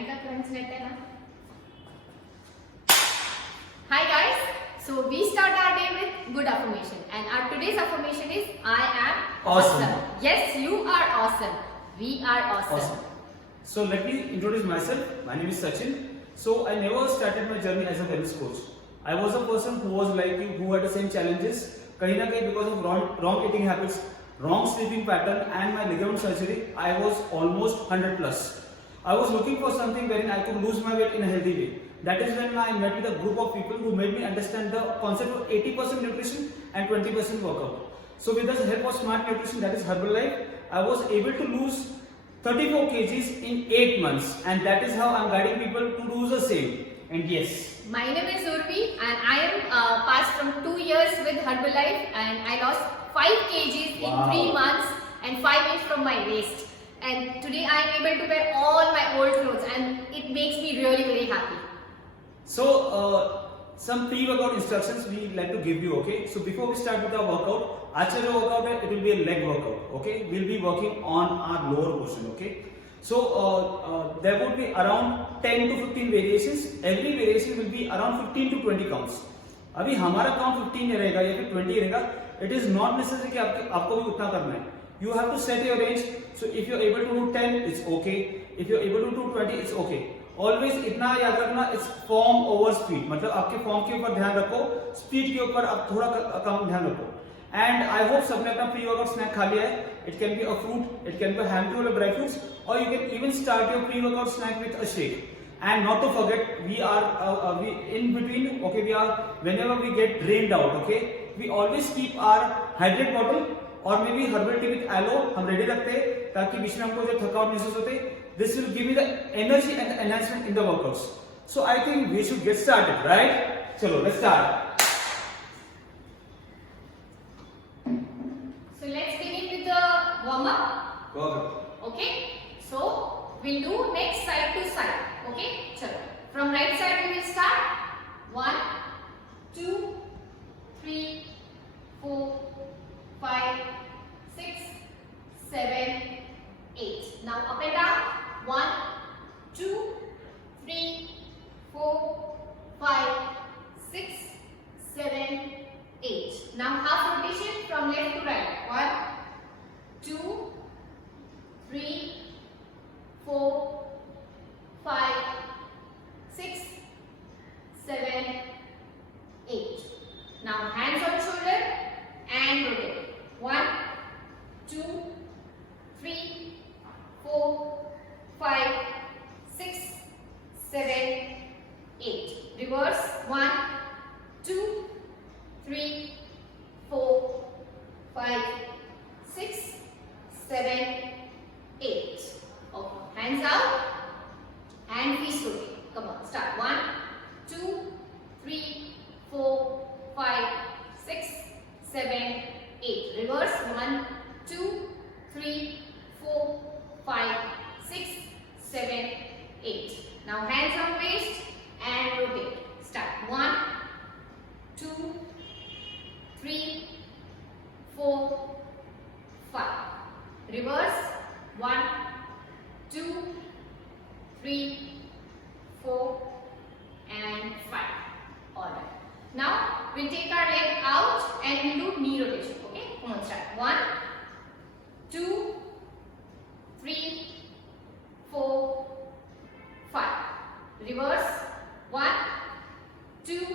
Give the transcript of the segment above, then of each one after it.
Time का crunch रहता है ना. Hi guys, so we start our day with good affirmation, and our today's affirmation is I am Awesome. Yes, you are awesome. We are awesome. So let me introduce myself. My name is Sachin. So I never started my journey as a wellness coach. I was a person who was like you, who had the same challenges. कहीं ना कहीं because of wrong eating habits, wrong sleeping pattern, and my ligament surgery, I was almost 100 plus. I was looking for something wherein I could lose my weight in a healthy way. That is when I met with a group of people who made me understand the concept of 80% nutrition and 20% workout. So with the help of Smart Nutrition, that is Herbalife, I was able to lose 34 kgs in 8 months, and that is how I am guiding people to do the same. And yes, My name is Urvi, and I am passed from 2 years with Herbalife, and I lost 5 kgs in 3 months and 5 inches from my waist. And today I am able to wear all my old clothes, and it makes me really very happy. so some pre-workout instructions we like to give you. Okay, so before we start with the workout, आज का जो workout है, it will be a leg workout. Okay, we'll be working on our lower portion. Okay, so there would be around 10 to 15 variations. Every variation will be around 15 to 20 counts. अभी हमारा count 15 रहेगा या फिर 20 रहेगा. It is not necessary कि आपको भी उतना करना है. You have to set your range. So if you're able to do 10, it's okay. If you're able to do 20, it's okay. Always इतना याद रखना, it's form over speed. मतलब आपके फॉर्म के ऊपर ध्यान रखो, स्पीड के ऊपर आप थोड़ा कम ध्यान रखो. And I hope सबने अपना pre-workout snack खा लिया है. It can be a fruit, it can be a handful of dry fruits, or you can even start your pre-workout snack with a shake. And not to forget, we are we in between. Okay, we are whenever we get drained out. Okay, we always keep our hydrate bottle और maybe herbal tea with aloe हम ready रखते हैं ताकि बीच में हमको जब थकावट महसूस होते this will give you the energy and enhancement in the workouts. So I think we should get started, right? चलो let's start. So let's begin with the warm up. Perfect. Okay, so we'll do next side to side. Okay, chalo. From right side we will start. 1, 2, 3, 4, 5, 6, 7, 8. Now up and down. 1, 2, 3, 4, 5, 6, 7, 8. Now half rotation from left to right. 1, 2, 3, 4, 5, 6, 7, 8. Now hands on shoulder and rotate. 1, 2, 3, 4, 5, 6, 7, 8. Reverse. 1, 2, 3, 4, 5, 6, 7, 8. Okay. Hands out and face rotate. Come on, start. 1, 2, 3, 4, 5, 6, 7, 8. Reverse. 1, 2, 3, 4, 5, 6, 7, 8. Now hands on waist and rotate. Start. 1, 2, 3, 4, 5. Reverse. 1, 2, 3, 4, and 5. Alright. Now we'll take our leg out and we'll do knee rotation. Okay? Come on, start. 1, 2, 3, 4, 5. Reverse. 1, 2,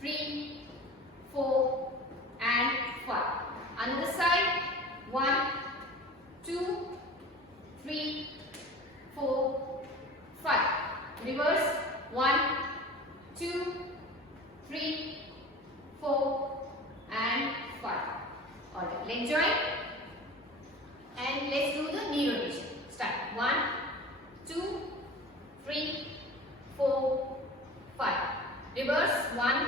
3, 4, and 5. Another side. 1, 2, 3, 4, 5. Reverse. 1, 2, 3, 4, and 5. Alright, leg joint. And let's do the knee rotation. Start. 1, 2, 3, 4, 5. Reverse. 1,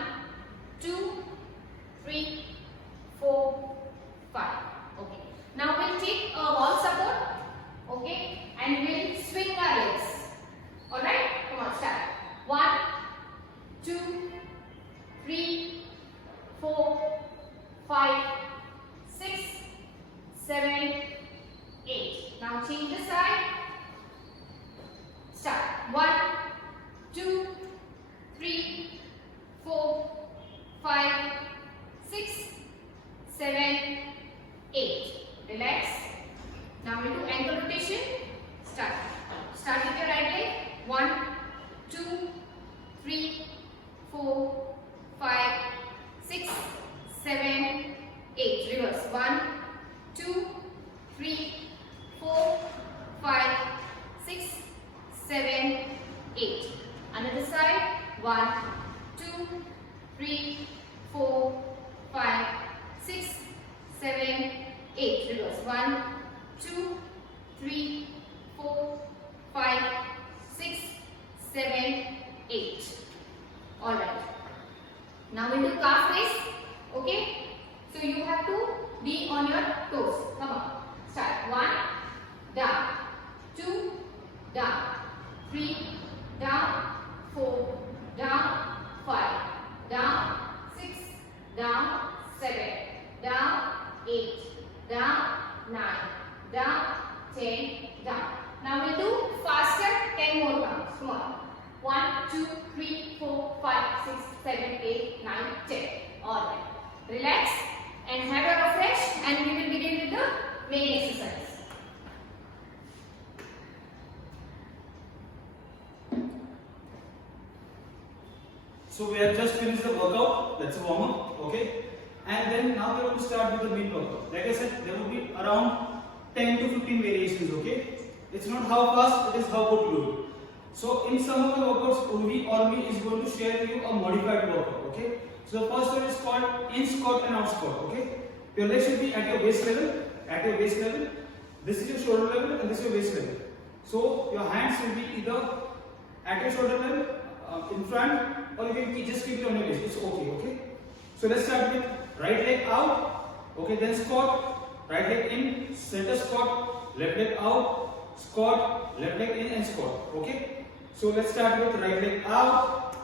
2, 3, 4, 5. Okay. Now we'll take a wall support. Okay. And we'll swing our legs. Alright. Come on. Start. 1, 2, 3, 4, 5, 6, 7, 8. Now change the side. Start. 1, 2, 3, 4, 5, 6, 7, 8. Relax. Now we'll do ankle rotation. Start. Start with your right leg. 1, 2, 3, 4, 5, 6, 7, 8. Reverse. 1, 2, 3, 4, 5, 6, 7, 8. Another side. 1, 2, 3, 4, 5, 6, 7, 8. Reverse. 1, 2, 3, 4, 5, 6, 7, 8. Alright. Now we'll do calf raise. Okay? So you have to be on your toes. Come on. Start. 1, down. 2, down. 3, down. 4, down. 5, down. 6, down. 7, down. 8, down. 9, down. 10, down. Now we'll do faster 10 more counts. Come on. 1, 2, 3, 4, 5, 6, 7, 8, 9, 10. Alright. Relax and have a refresh, and we will begin with the main exercise. So we have just finished the workout. That's a warm up, okay? And then now we are going to start with the main workout. Like I said, there will be around 10 to 15 variations, okay? It's not how fast, it is how good you do it. So in some of the workouts, Urvi is going to share with you a modified workout, okay? So the first one is called in squat and out squat, okay? Your legs should be at your waist level, This is your shoulder level and this is your waist level. So your hands will be either at your shoulder level, in front, or you can just keep it on your waist. It's okay? So let's start with right leg out, okay? Then squat, right leg in, center squat, left leg out, squat, left leg in and squat, okay? So let's start with right leg out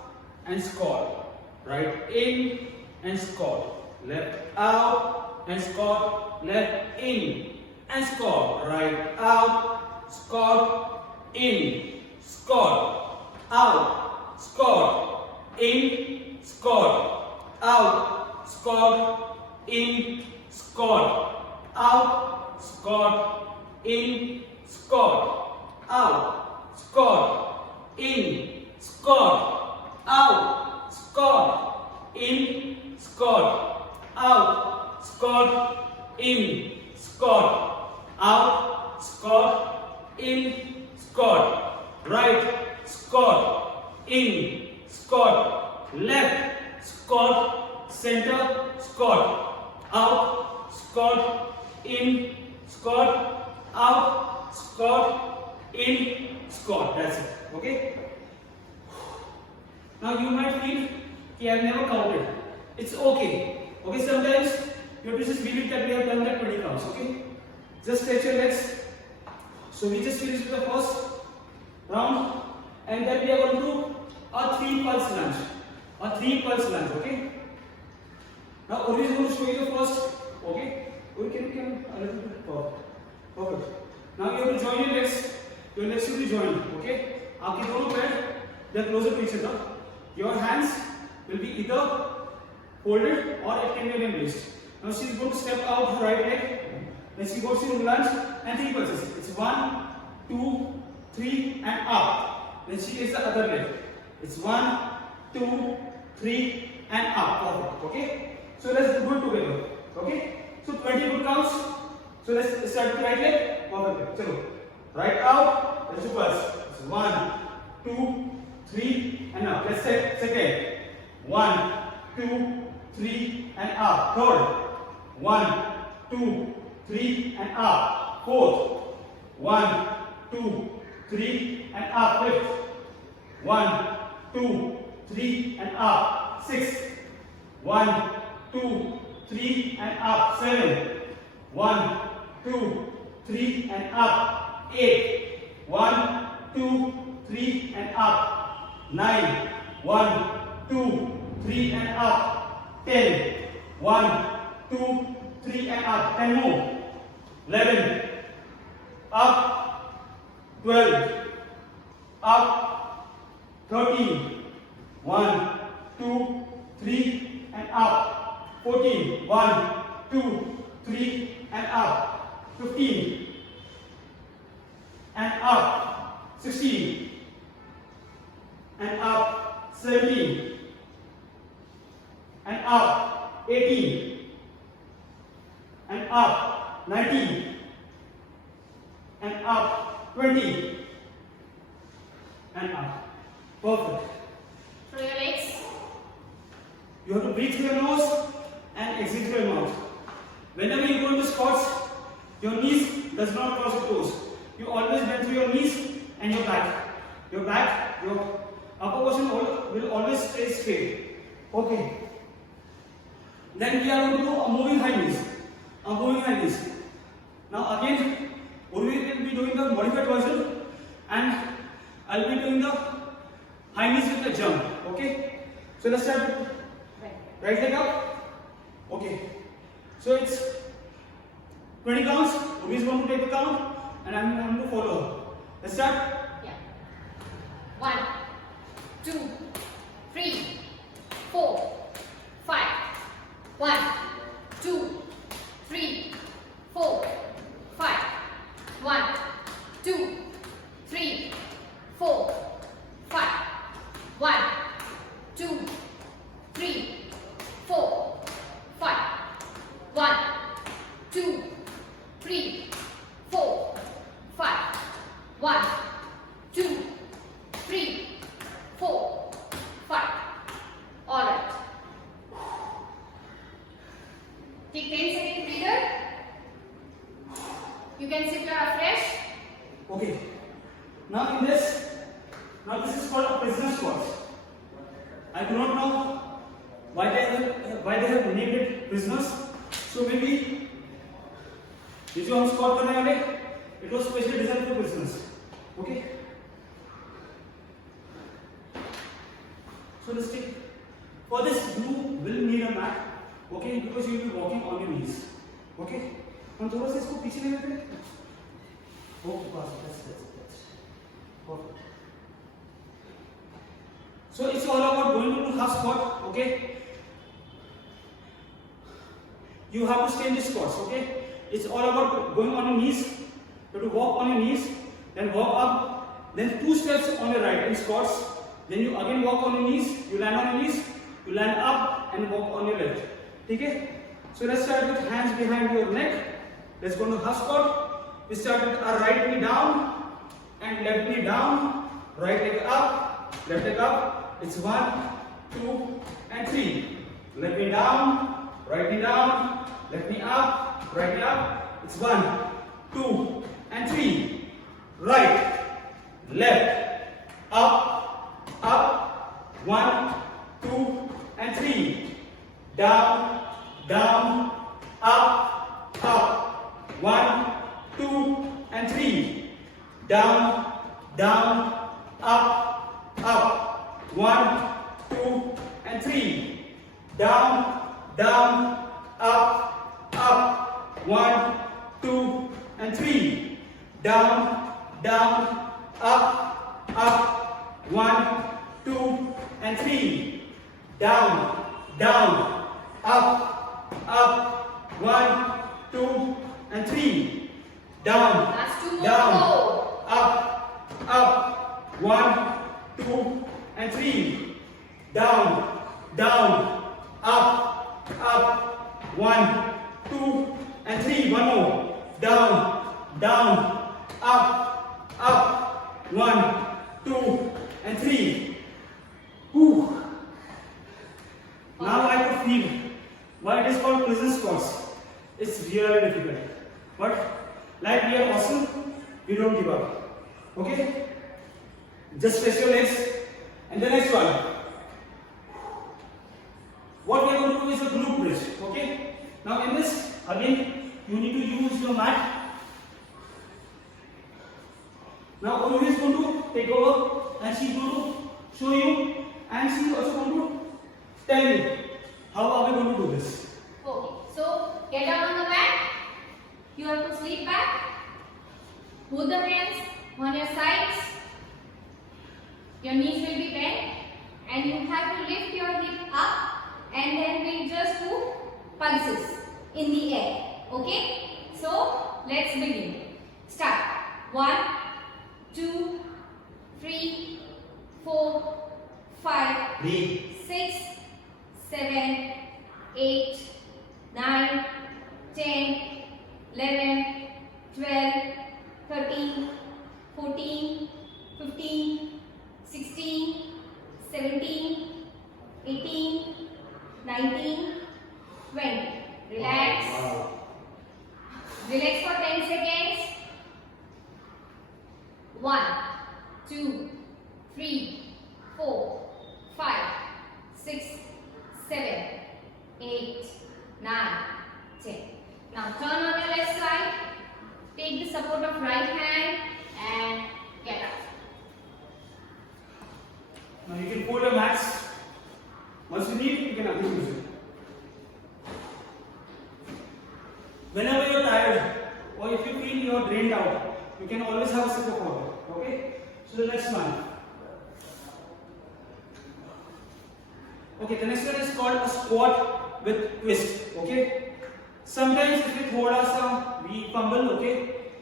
and squat, right in and squat, left out and squat, left in and squat, right out, squat, in, squat, out, squat, in, squat, out, squat, in, squat, out, squat, in, squat, out, squat, in, squat, out, squat, in, squat, out, squat, in, squat, out, squat, in, squat, right, squat, in, squat, left, squat, center, squat, out, squat, in, squat, out, squat, in, squat. That's it. Okay? Now you might feel I have never counted. It's okay. Okay, sometimes you have to just believe that we have done that 20 counts. Okay? Just stretch your legs. So we just finished with the first round, and then we are going to do a 3 pulse lunge. Okay? Now Uri is going to show you the first. Okay? Uri, can you come a little bit forward? Perfect. Now you have to join your legs. Your legs should be joined. Okay? आपके दोनों पैर they are closer to each other. Your hands will be either folded or it can be on your waist. Now she is going to step out her right leg. Then she goes to lunge and 3 pulses. It's 1, 2, 3 and up. Then she is the other leg. It's 1, 2, 3 and up. Perfect. Okay? So let's do it together. Okay? So 20 good counts. So let's start with right leg. Perfect. Chalo. Right out. Let's do pulse. It's 1, 2, 3 and up. Let's say second. 1, 2, 3 and up. Third. 1, 2, 3 and up. Fourth. 1, 2, 3 and up. Fifth. 1, 2, 3 and up. Sixth. 1, 2, 3 and up. 7. 1, 2, 3 and up. 8. 1, 2, 3 and up. 9. 1, 2, 3 and up. 10. 1, 2, 3 and up. 10 more. 11. Up. 12. Up. 13. 1, 2, 3 and up. 14. 1, 2, 3 and up. 15 and up. 16 and up. 17 and up. 18 and up. 19 and up. 20 and up. Perfect. Through your legs. You have to breathe through your nose and exhale through your mouth. Whenever you go into squats, your knees does not cross your toes. You always bend through your knees and your back. Your back, your upper portion will always stay straight. Okay. Then we are going to do a moving high knees. A moving high knees. Now again, Urvi will be doing the modified version and I'll be doing the high knees with the jump. Okay. So let's start with right leg up. Okay. So it's 20 counts. Urvi is going to take the count and I'm going to follow. Let's start. Yeah. 1, 2, 3, 4, 5. 1, 2, 3, 4, 5. 1, 2, 3, 4, 5. 1, 2, 3, 4, 5. 1, 2, 3, 4, 5. 1, 2, 3, 4, 5. All right. Take 10 second breather. You can sit your afresh. Okay. Now in this, this is called a prisoner squat. I do not know why they have named it prisoners. So maybe ये जो हम squat करने वाले, it was specially designed for prisoners. Okay. So let's take. For this, you will need a mat. Okay, because you will be walking on your knees. Okay. हम थोड़ा सा इसको पीछे ले लेते हैं. Okay, that's. Perfect. So it's all about going into half squat. Okay. You have to stay in this squats. Okay. It's all about going on your knees. You have to walk on your knees, then walk up, then 2 steps on your right in squats. Then you again walk on your knees. You land on your knees. You land up and walk on your left. Okay. So let's start with hands behind your neck. Let's go to half squat. We start with our right knee down and left knee down. Right leg up, left leg up. It's 1, 2, and 3. Left knee down, right knee down, left knee up, right knee up. It's 1, 2, and 3. Right, left, up, up. 1, 2, and 3. Down, down, up, up. 1, 2, and 3. Down, down, up, up. 1, 2, and 3. Down, down, up, up. 1, 2, and 3. Down, down, up, up. 1, 2, and 3. Down, down, up, up. 1, 2, and 3. Down, Last 2 more. down, up, up. 1, 2, and 3. Down, down, up, up. 1, 2, and 3. One more. Down, down, up, up. 1, 2, and 3. Whew. Now I could feel why it is called prison squats. It's really difficult. But like we are awesome, we don't give up. Okay? Just stretch your legs. And the next one. What we are going to do is a glute bridge. Okay? Now in this, again, you need to use your mat. Now Olu is going to take over and she is going to show you and she is also going to tell you how are we going to do this. Okay, so get down on the mat. You have to sleep back. Hold the hands on your sides. Your knees will be bent and you have to lift your hip up and then we just do pulses in the air. Okay? So let's begin. Start. 1, 2, 3, 4, 5, Breathe. 6, 7, 8, 9, 10, 11, 12, 13, 14, 15, 16, 17, 18, 19, 20. Relax. Wow. Relax for 10 seconds. 1, 2, 3, 4, 5, 6, 7, 8, 9, 10. Now turn on your left side. Take the support of right hand and get up. Now you can fold your mats. Once you need, you can again use it. Whenever you're tired or if you feel you're drained out, you can always have a sip of water. Okay? So the next one. Okay, the next one is called a squat with twist. Okay? Sometimes if we thoda sa we fumble, okay?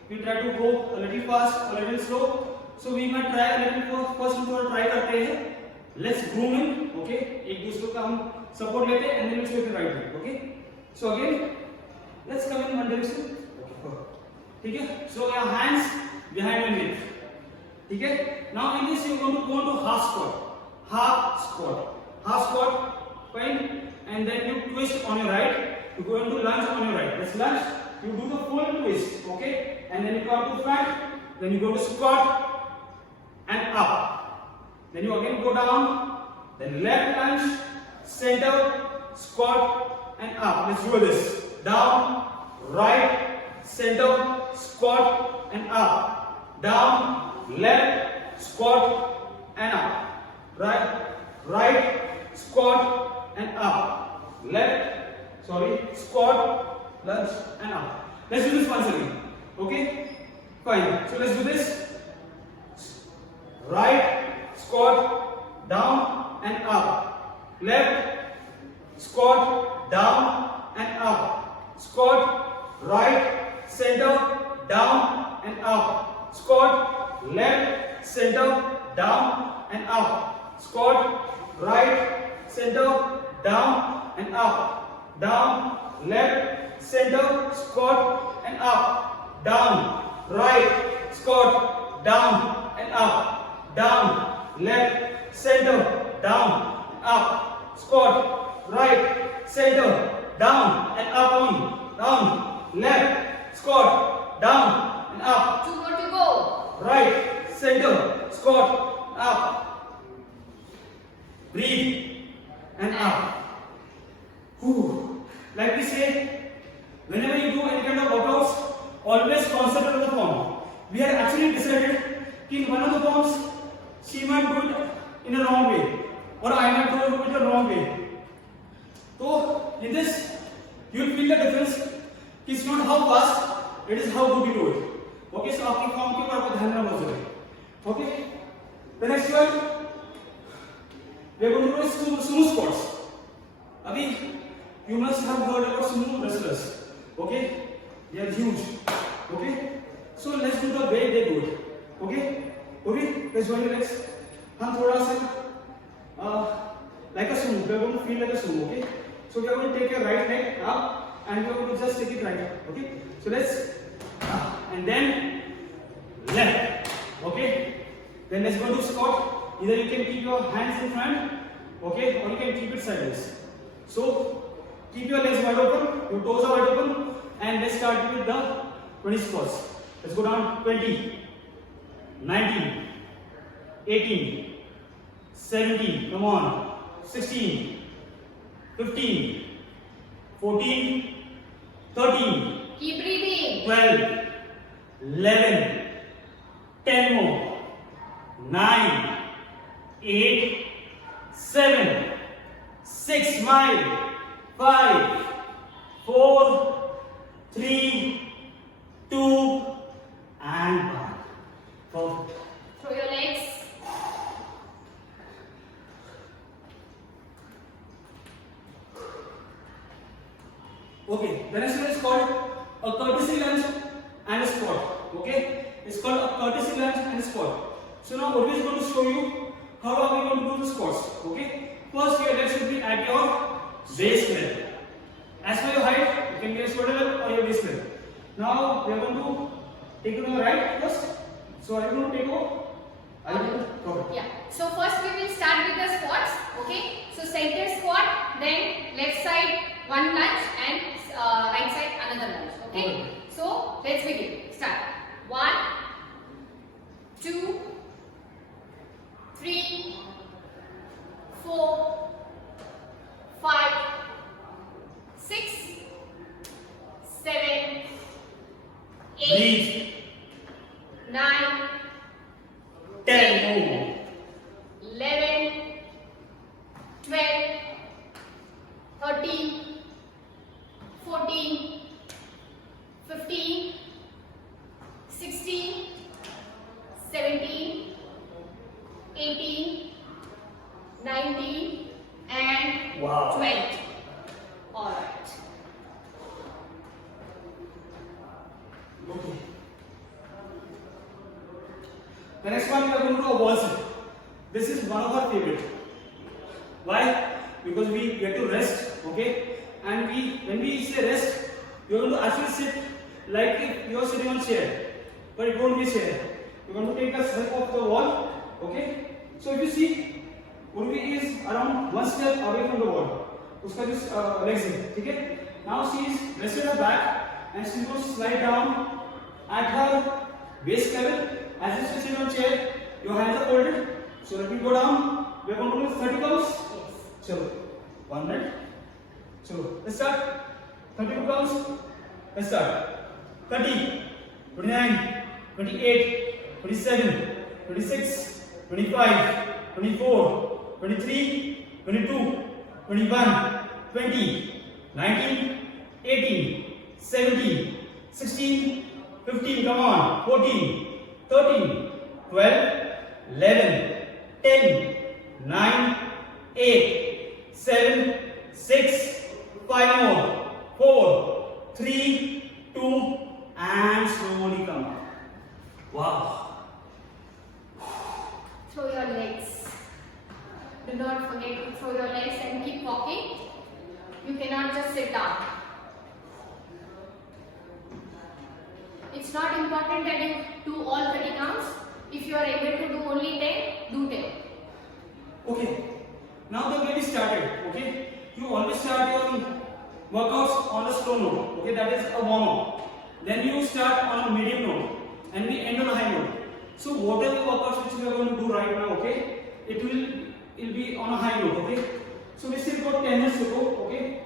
We try to go a little fast, a little slow. So we might try a little first हम थोड़ा try करते हैं. Let's groom in, okay? एक दूसरे का हम support लेते हैं and then let's go to right hand, okay? So again, let's come in one direction. ठीक है? So your hands behind your neck. ठीक है? Now in this you are going to go into half squat. Half squat. Half squat, fine. And then you twist on your right. You go into lunge on your right. Let's lunge. You do the full twist, okay? And then you come to front. Then you go to squat and up. Then you again go down. Then left lunge, center, squat and up. Let's do this. Down, right, center, squat and up. Down, left, squat and up. Right, squat and up. Left, squat, lunge and up. Let's do this once again. Okay? Fine. So let's do this. Right, squat, down and up. Left, squat, down and up. Squat, right, center, down and up. Squat, left, center, down and up. Squat, right, center, down and up. Down, left, center, squat and up. Down, right, squat, down and up. Down, left, center, down and up. Squat, right, center, down and up on. Down, left, squat, down and up. 2 more to go. Right, center, squat, up. Breathe and up. Whew. Like we say, whenever you do any kind of workouts, always concentrate on the form. We had actually decided that in one of the forms, she might do it in a wrong way, or I might do it in a wrong way. So in this, you will feel the difference. It's not how fast, it is how good you do it. Okay, so आपकी form के ऊपर आपको ध्यान रखना बहुत जरूरी है. Okay, the next one. We are going to do sumo squats. Abhi, you must have heard about sumo wrestlers. Okay, they are huge. Okay, so let's do the way they do it. Okay, let's join your legs. हम थोड़ा सा like a sumo. We are going to feel like a sumo. Okay, so we are going to take your right leg up and we are going to just take it right up. Okay, so let's and then left. Okay, then let's go to squat. Either you can keep your hands in front, okay, or you can keep it sideways. So keep your legs wide open, your toes are wide open, and let's start with the 20 squats. Let's go down 20, 19, 18, 17, come on, 16, 15, 14, 13, Keep breathing. 12, 11, 10 more, 9, 8, 7, 6, smile, 5, 4, 3, 2, and 1. Perfect. Throw your legs. The next one is called a courtesy lunge and a squat. Okay, it's called a courtesy lunge and a squat. So now Urvi is going to show you how are we going to do the squats. Okay, first your legs should be at your waist level. As per your height, you can get shoulder level or your waist level. Now we are going to take it on the right first. So are you going to take over? Are you going to? Okay. Yeah. So first we will start with the squats. Okay. So center squat, then left side one lunge and right side another lunge. Okay. So let's begin. Start. 1, 2, 3, 4, 5, 6, 7, 8, Breathe. 9, 10 more. 11, 12, 13, 14, 15, 16, 17, 18, 19 and Wow. 20. Alright. Okay. The next one we are going to do a wall sit. This is one of our favorite. Why? Because we get to rest, okay? And when we say rest, you are going to actually sit like if you are sitting on chair, but it won't be a chair. You are going to take the help of the wall, okay? So if you see, Urvi is around one step away from the wall. Uska just legs है, ठीक है? Now she is rested her back and she will slide down at her waist level. As if she sits on chair, your hands are folded. So let me go down. We are going to do 30 counts. Yes. Chalo, 1 minute. Chalo, let's start. 32 counts. Let's start. 30, 29, 28, 27, 26, 25, 24, 23, 22, 21, 20, 19, 18, 17, 16, 15, come on, 14, 13, 12, 11, 10, 9, 8, 7, 6, 5 more, 4, 3, 2, and slowly come up. Wow. Throw your legs. Do not forget to throw your legs and keep walking. You cannot just sit down. It's not important that you do all 30 counts. If you are able to do only 10, do 10. Okay. Now the game is started. Okay. You always start your workouts on a slow note. Okay. That is a warm up. Then you start on a medium note and we end on a high note. So whatever workouts which we are going to do right now, okay, it will be on a high note. Okay. So we still got 10 minutes to go. Okay.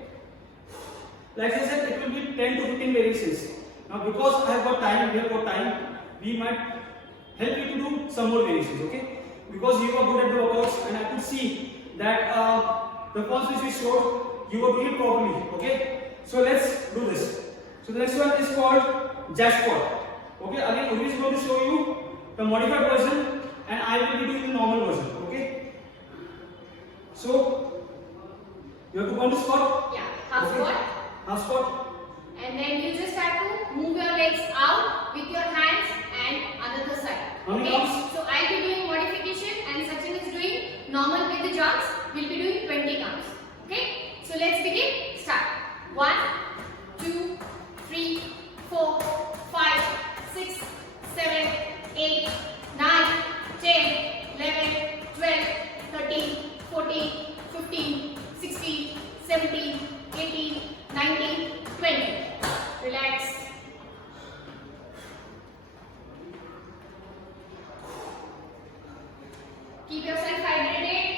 Like I said, it will be 10 to 15 variations. Now because I have got time, we have got time, we might help you to do some more variations, okay? Because you are good at the workouts and I could see that the ones which we showed, you were doing it properly, okay? So let's do this. So the next one is called jack squat. Okay, again Urvi is going to show you the modified version and I will be doing the normal version, okay? So you have to go to squat. Yeah, half Okay. squat. Half squat. And then you just have to move your legs out with your hands and another side. How many Okay? counts? So I'll be doing modification and Sachin is doing normal with the jumps. We'll be doing 20 counts. Okay? So let's begin. Start. 1, 2, 3, 4, 5, 6, 7, 8, 9, 10, 11, 12, 13, 14, 15, 16, 17, 18, 19, 20. Relax. Keep yourself hydrated.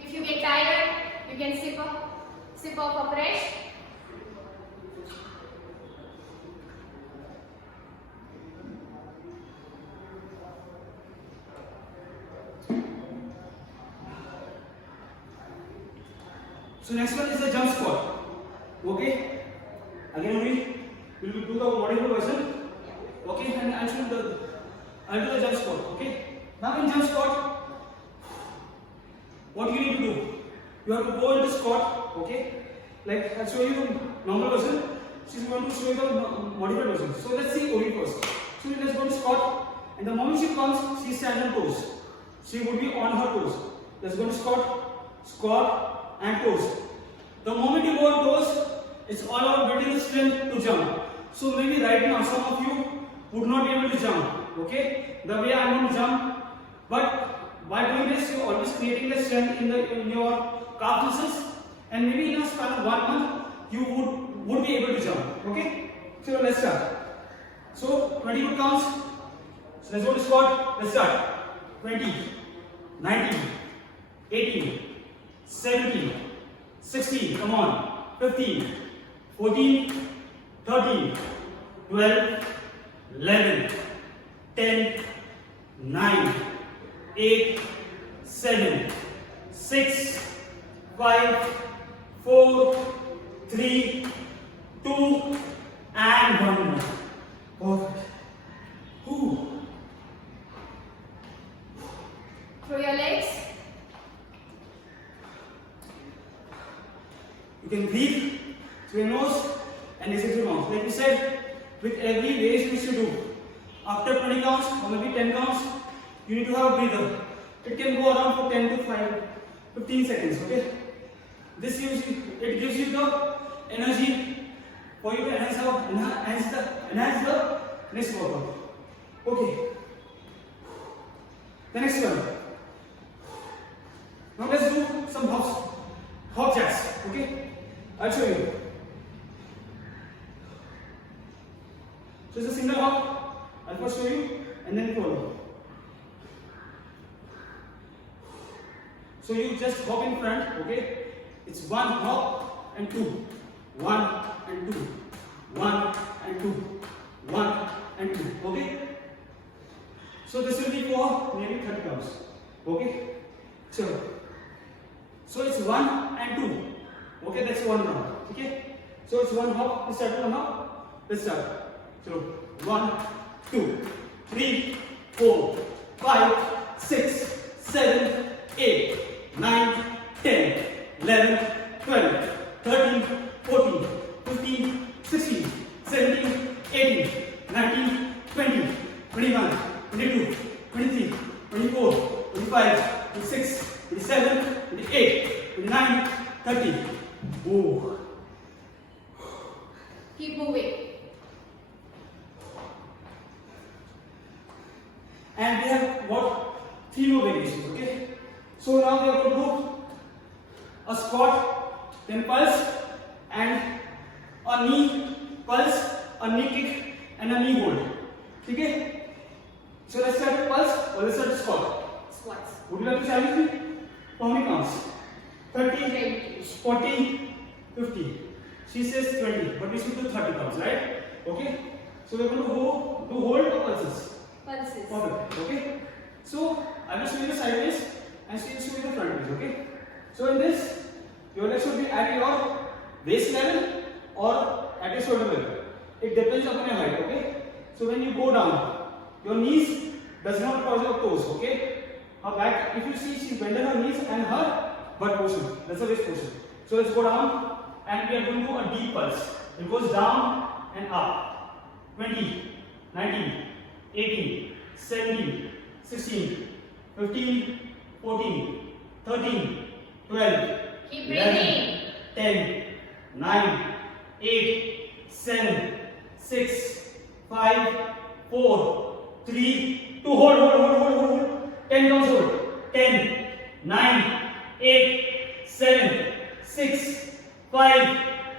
If you get tired, you can sip of a fresh. So next one is the jump squat. Okay. Again we will do the modified version. Okay, and I'll do the jump squat. Okay. Now in jump squat, what you need to do? You have to go into squat. Okay. Like I'll show you normal version. She's going to show you the modified version. So let's see OB first. So let's go to squat, and the moment she comes, she stands on toes. She would be on her toes. Let's go to squat, and toes. The moment you go on toes, it's all about building the strength to jump. So maybe right now some of you would not be able to jump. Okay, the way I'm going to jump, but by doing this, you're always creating the strength in your calf muscles, and maybe in a span of 1 month, you would be able to jump. Okay, so let's start. So 20 good counts. So let's go to squat. Let's start. 20, 19, 18, 17, 16. Come on. 15, 14, 13, 12, 11, 10, 9, 8, 7, 6, 5, 4, 3, 2, and 1 more. Perfect. Ooh. Throw your legs. You can breathe through your nose and exhale through your mouth. Like we said, with every raise which you do, after 20 counts or maybe 10 counts, you need to have a breather. It can go around for 10 to 15 seconds. Okay. This gives you the energy for you to enhance the next workout. Okay. The next one. Now let's do some hop jacks. Okay. I'll show you. So it's a single hop. I'll first show you and then follow. So you just hop in front. Okay. It's 1 hop and 2. 1 and 2. 1 and 2. 1 and 2. Okay. So this will be for nearly 30 counts. Okay. So it's 1 and 2. Okay, that's 1 round. Okay. So it's 1 hop. Let's start with 1 hop. Let's start. So 1, 2, 3, 4, 5, 6, 7, 8, 9, 10, 11, 12, 13, 14, 15, 16, 17, 18, 19, 20, 21, 22, 23, 24, 25, 26, 27, 28, 29, 30. Oh. Keep moving. And we have got 3 more variations. Okay. So now we are going to do a squat, then pulse, and a knee pulse, a knee kick, and a knee hold. Okay. So let's start with pulse or let's start with squat. Squats. Would you like to challenge me? How many counts? 30, 40, 50. She says 20, but we should do 30 counts, right? Okay. So we're going to go do hold or pulses. Pulses. Perfect. Okay. So I will show you the sideways and she will show you the front ways. Okay. So in this, your legs should be at your waist level or at your shoulder level. It depends upon your height. Okay. So when you go down, your knees does not cross your toes. Okay. Her back, if you see, she's bending her knees and her butt portion. That's the waist portion. So let's go down and we are going to do a deep pulse. It goes down and up. 20, 19, 18, 17, 16, 15, 14, 13, 12, Keep 11, breathing. 10, 9, 8, 7, 6, 5, 4, 3, 2, hold. 10 counts hold. 10, 9, 8, 7, 6, 5,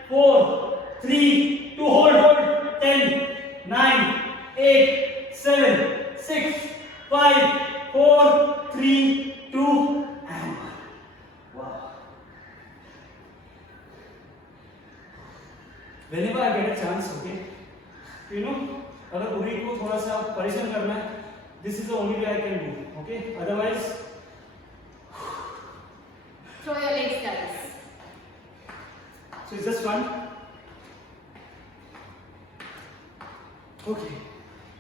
4, 3, 2, hold. 10, 9, 8, 7, 6, 5, 4, 3, 2, and 1. Wow. Whenever I get a chance, okay, you know, अगर body को थोड़ा सा परिश्रम करना है, this is the only way I can do, okay? Otherwise, Throw your legs, guys. so it's just fun. Okay.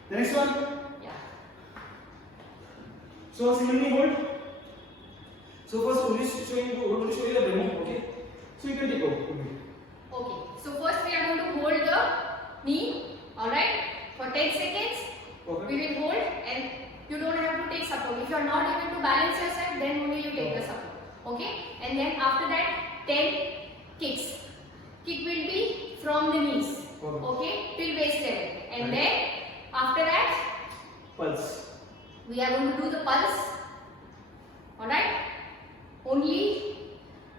The next one. Yeah. So single knee hold. So first only show you the demo, okay? So you can take over. Okay. Okay. So first we are going to hold the knee, alright, for 10 seconds. Okay. We will hold and you don't have to take support. If you are not able to balance yourself, then only you take the support. Okay? And then after that, 10 kicks. Kick will be from the knees. Okay? Till waist level. And then after that, Pulse. we are going to do the pulse. Alright? Only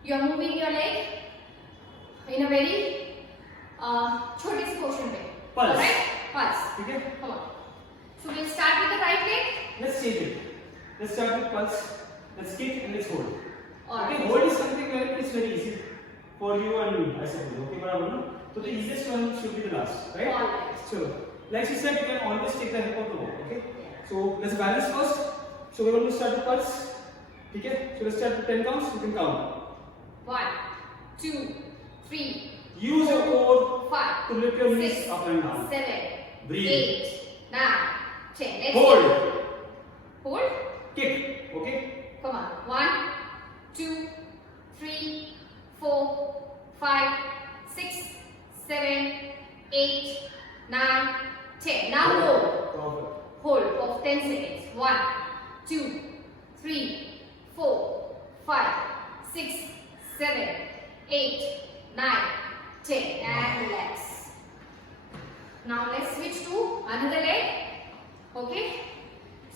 you are moving your leg in a very छोटे से portion पे. Pulse. Alright? Pulse. Okay. Come on. So we'll start with the right leg. Let's change it. Let's start with pulse. Let's kick and let's hold. Alright. Okay, hold is something where it's very easy for you and me, I suppose. Okay, barabar na? So the easiest one should be the last, right? Alright. So, like she said, you can always take the help of the wall. Okay. So let's balance first. So we're going to start with pulse. Okay. So let's start with 10 counts. You can count. 1, 2, 3, Use your core 5, to lift your knees 6, up and down. 7, Breathe. 8, 9, 10. Let's Hold. go. Hold. Kick. Okay. Come on. 1, 2, 3, 4, 5, 6, 7, 8, 9, 10. Now hold. Perfect. Hold for 10 seconds. 1, 2, 3, 4, 5, 6, 7, 8, 9, 10. And relax. Now let's switch to another leg. Okay.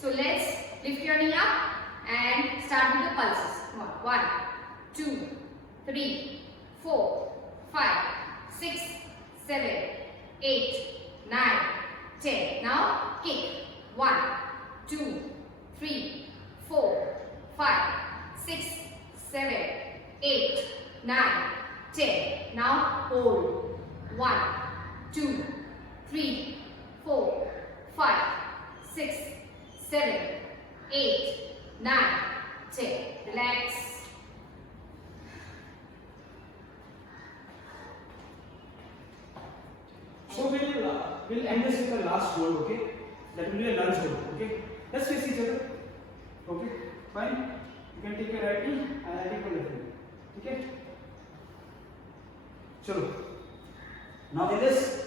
So let's lift your knee up and start with the pulses. Come on. 1, 2, 3, 4, 5, 6, 7, 8, 9, 10. Now kick. 1, 2, 3, 4, 5, 6, 7, 8, 9, 10. Now hold. 1, 2, 3, 4, 5, 6, 7, 8, 9, 10. Relax. So we'll end this with the last hold, okay? That will be a lunge hold, okay? Let's face each other. Okay, fine. You can take your right knee and I take your left knee. Okay? Chalo. Now in this,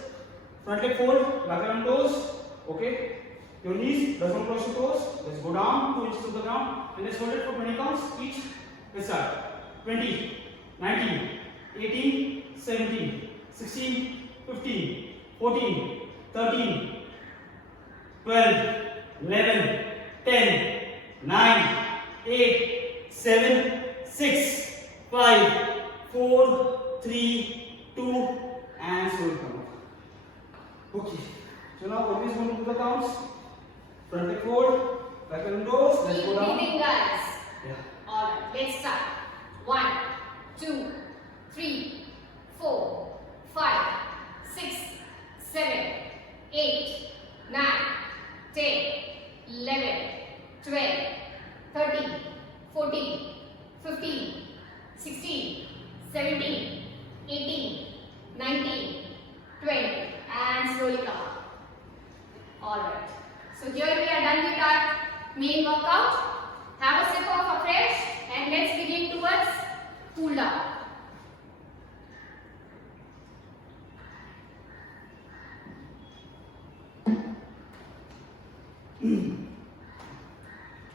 front leg fold, back on toes. Okay? Your knees doesn't cross your toes. Let's go down 2 inches to the ground and let's hold it for 20 counts each. Let's start. 20, 19, 18, 17, 16, 15, 14, 13, 12, 11, 10, 9, 8, 7, 6, 5, 4, 3, 2, and slowly come up. Okay. So now always going to do the counts. Front leg fold, back on toes. Let's Keep go down. breathing, guys. Yeah. Alright, let's start. 1, 2, 3, 4, 5, 6, 7, 8, 9, 10, 11, 12, 13, 14, 15, 16, 17, 18, 19, 20, and slowly come up. Alright. So here we are done with our main workout. Have a sip of a fresh and let's begin towards cool down.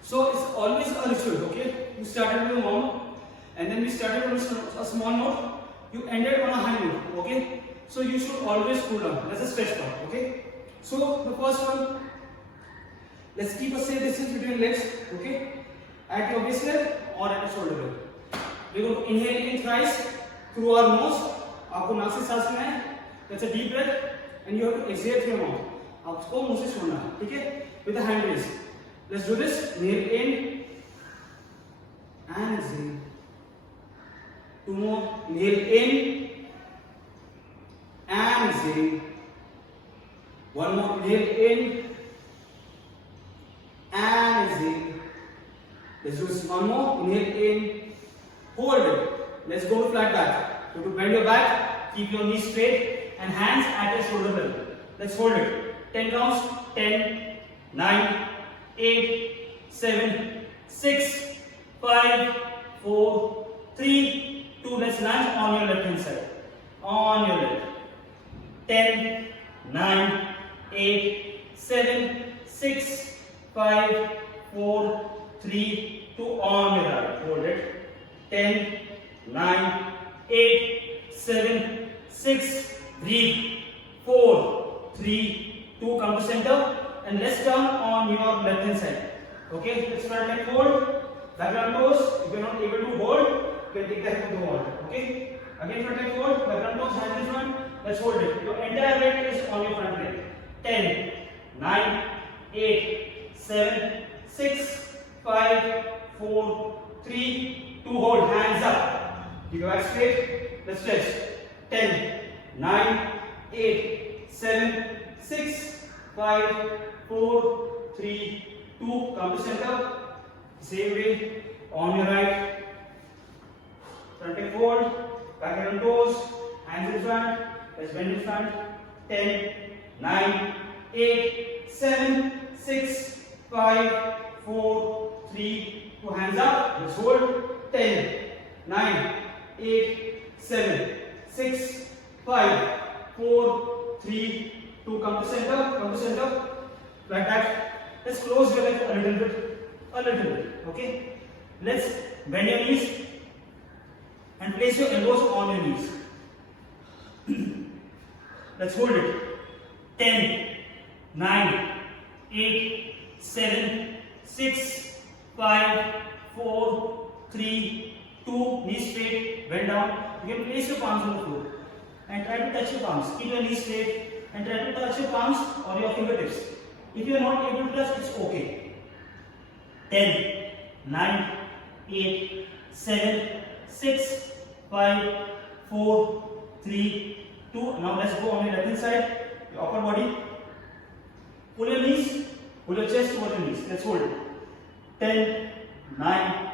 So it's always a ritual, okay? You started with a warm and then we started on a small note. You ended on a high note, okay? So you should always cool down. That's a stretch part, okay? So the first one, let's keep a safe distance between legs, okay? At your waist level or at your shoulder level. We're going to inhale in thrice through our nose. आपको नाक से सांस लेना है. That's a deep breath, and you have to exhale through your mouth. आपको मुंह से छोड़ना है, ठीक है? With the hand raise. Let's do this. Inhale in and exhale. 2 more. Inhale in and exhale. 1 more. Inhale in and exhale. Let's do this 1 more. Inhale in. Hold it. Let's go to flat back. You have to bend your back. Keep your knees straight and hands at your shoulder level. Let's hold it. 10 counts. 10, 9, 8, 7, 6, 5, 4, 3, 2. Let's lunge on your left hand side. on your left. 10, 9, 8, 7, 6, 5, 4, 3, 2 on your right. Hold it. 10, 9, 8, 7, 6, breathe. 4, 3, 2, come to center. And let's turn on your left hand side. Okay, let's front leg hold. Background toes. If you are not able to hold, you can take the hand to the wall. Okay. Again front leg hold. Background toes, hands in front. Let's hold it. Your entire weight is on your front leg. 10, 9, 8, 7, 6, 5, 4, 3, 2. Hold. Hands up. Keep your back straight. Let's stretch. 10, 9, 8, 7, 6, 5, 4, 3, 2. Come to center. Same way on your right. Front leg fold. Back on toes. Hands in front. Let's bend in front. 10, 9, 8, 7, 6, 5, 4, 3, 2. Hands up. Let's hold. 10, 9, 8, 7, 6, 5, 4, 3, 2. Come to center. Come to center. Like that. Let's close your leg a little bit. A little bit. Okay. Let's bend your knees and place your elbows on your knees. Let's hold it. 10, 9, 8, 7, 6, 5, 4, 3, 2. Knees straight. Bend down. You can place your palms on the floor and try to touch your palms. Keep your knees straight and try to touch your palms or your fingertips. If you are not able to touch, it's okay. 10, 9, 8, 7, 6, 5, 4, 3, 2. Now let's go on your left hand side, your upper body. Pull your knees, pull your chest over your knees. Let's hold it. 10, 9,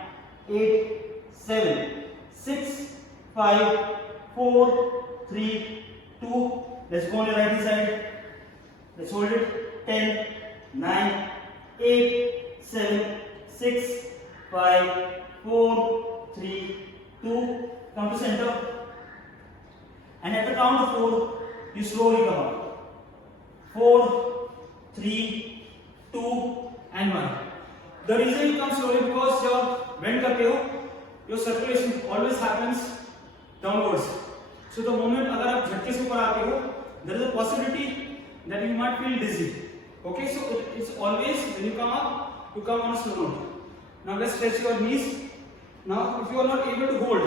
8, 7, 6, 5, 4, 3, 2. Let's go on your right hand side. Let's hold it. 10, 9, 8, 7, 6, 5, 4, 3, 2. Come to center. And at the count of 4, you slowly come up. 4, 3, 2, and 1. The reason you come slowly because your bend karte ho, your circulation always happens downwards. So the moment अगर आप झटके से ऊपर आते हो, there is a possibility that you might feel dizzy. Okay, so it's always when you come up, you come on a slow note. Now let's stretch your knees. Now if you are not able to hold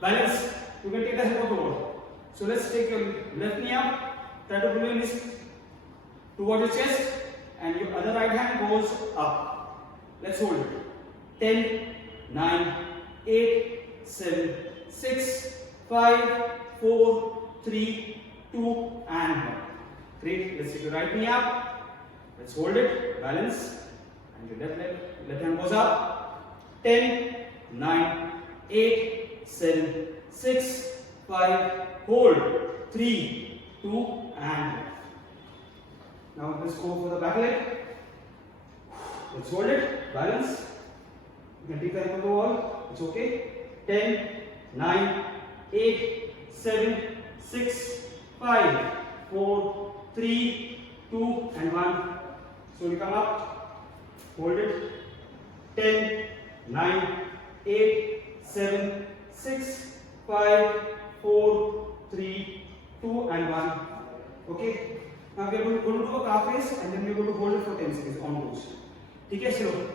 balance, you can take the help of the wall. So let's take your left knee up, try to pull your knees towards your chest, and your other right hand goes up. Let's hold it. 10, 9, 8, 7, 6, 5, 4, 3, 2, and 1. Great. Let's take your right knee up. Let's hold it, balance, and your left hand goes up. 10, 9, 8, 7, 6, 5, hold, 3, 2, and 1. Now let's go for the back leg. Let's hold it, balance. You can take the help of the wall, it's okay. 10, 9, 8, 7, 6, 5, 4, 3, 2, and 1. So you come up, hold it. 10, 9, 8, 7, 6, 5, 4, 3, 2, and 1. Okay. Now we are going to do a calf raise and then we are going to hold it for 10 seconds on toes. Okay, slow.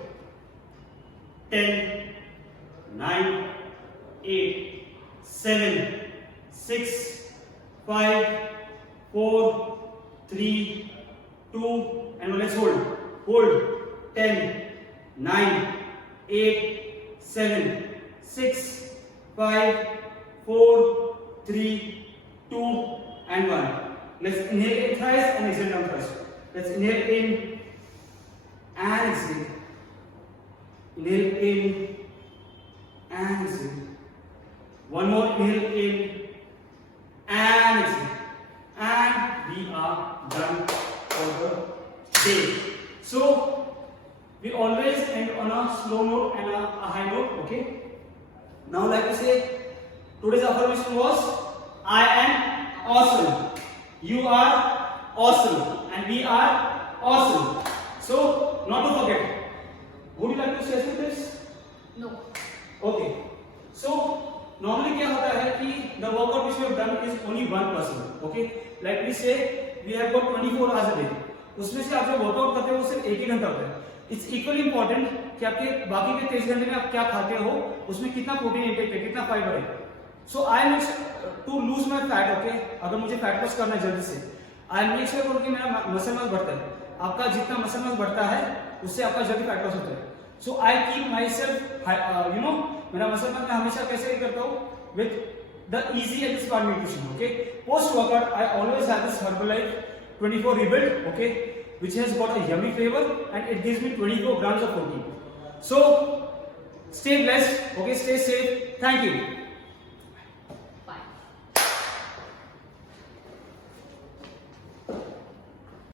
10, 9, 8, 7, 6, 5, 4, 3, 2, and let's hold. Hold. 10, 9, 8, 7, 6, 5, 4, 3, 2, and 1. Let's inhale in thrice and exhale down thrice. Let's inhale in and exhale. Inhale in and exhale. One more inhale in and exhale. And we are done for the day. So we always end on a slow note and a high note. Okay. Now, like I say, today's affirmation was I am awesome. You are awesome. And we are awesome. So, not to forget. Would you like to say this? No. Okay. So, normally क्या होता है कि the workout which we have done is only one person. Okay. Like we say, we have got 24 hours a day. उसमें से आप जो workout करते हो वो सिर्फ 1 ही घंटा होता है. इट्स इक्वली इंपॉर्टेंट कि आपके बाकी के 23 घंटे में आप क्या खाते हो, उसमें कितना प्रोटीन इंटेक है, कितना फाइबर है. So I make to lose my fat. Okay, अगर मुझे फैट लॉस करना है जल्दी से, आई मेक श्योर कि मेरा मसल मास बढ़ता है. आपका जितना मसल मास बढ़ता है उससे आपका जल्दी फैट लॉस होता है. So I keep my self मेरा मसल मास मैं हमेशा कैसे करता हूँ with the easy and smart nutrition. Okay, post workout I always have this Herbalife 24 Rebuild, okay, which has got a yummy flavor and it gives me 24 grams of protein. So, stay blessed, okay, stay safe. Thank you.